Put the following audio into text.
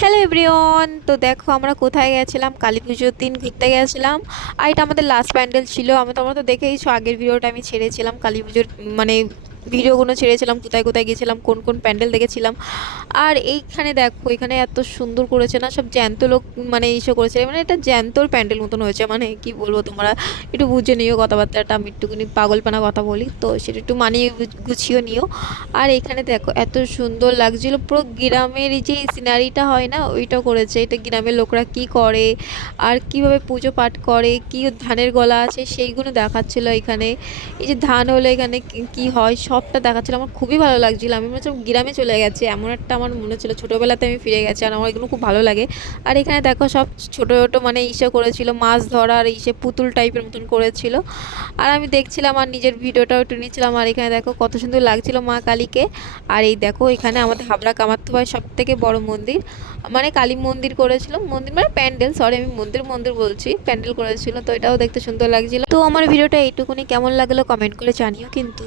Hello everyone তো দেখো আমরা কোথায় গেছিলাম? কালী পুজোর দিন ঘুরতে গেছিলাম। আর এটা আমাদের লাস্ট প্যান্ডেল ছিল। আমি তোমরা তো দেখেইছো, আগের ভিডিওটা আমি ছেড়েছিলাম কালী পুজোর মানে ভিডিওগুলো ছেড়েছিলাম, কোথায় কোথায় গেছিলাম কোন কোন প্যান্ডেল দেখেছিলাম। আর এইখানে দেখো, এখানে এত সুন্দর করেছে না, সব জ্যান্ত লোক মানে ইসে করেছে মানে এটা জ্যান্তর প্যান্ডেল মতন হয়েছে মানে কি বলব তোমরা, একটু বুঝে নিও কথাবার্তাটা, আমি একটুখানি পাগলপানা কথা বলি, তো সেটা একটু মানিয়ে গুছিয়ে নিও। আর এখানে দেখো, এত সুন্দর লাগছিল, পুরো গ্রামের যে সিনারিটা হয় না, ওইটা করেছে, এটা গ্রামের লোকরা কি করে, আর কীভাবে পুজো পাঠ করে, কি ধানের গলা আছে, সেইগুলো দেখাচ্ছিল এখানে। এই যে ধান হলে এখানে কি হয় সবটা দেখাচ্ছিল, আমার খুবই ভালো লাগছিল। আমি মনে হচ্ছে গ্রামে চলে গেছি, এমন একটা আমার মনে হচ্ছিল। ছোটোবেলাতে আমি ফিরে গেছি আর আমার এগুলো খুব ভালো লাগে। আর এখানে দেখো সব ছোটো ছোটো মানে ইসে করেছিল, মাছ ধরার ইসে পুতুল টাইপের মতন করেছিল। আর আমি দেখছিলাম আর নিজের ভিডিওটাও একটু নিচ্ছিলাম আর এখানে দেখো কত সুন্দর লাগছিল মা কালীকে। আর এই দেখো এখানে আমাদের হাবড়া কামার্থ ভাই সব থেকে বড় মন্দির। মানে কালী মন্দির করেছিল, মন্দির মানে প্যান্ডেল সরি আমি মন্দির মন্দির বলছি, প্যান্ডেল করেছিল, তো এটাও দেখতে সুন্দর লাগছিল। তো আমার ভিডিওটা এইটুকুনি, কেমন লাগল কমেন্ট করে জানিও কিন্তু।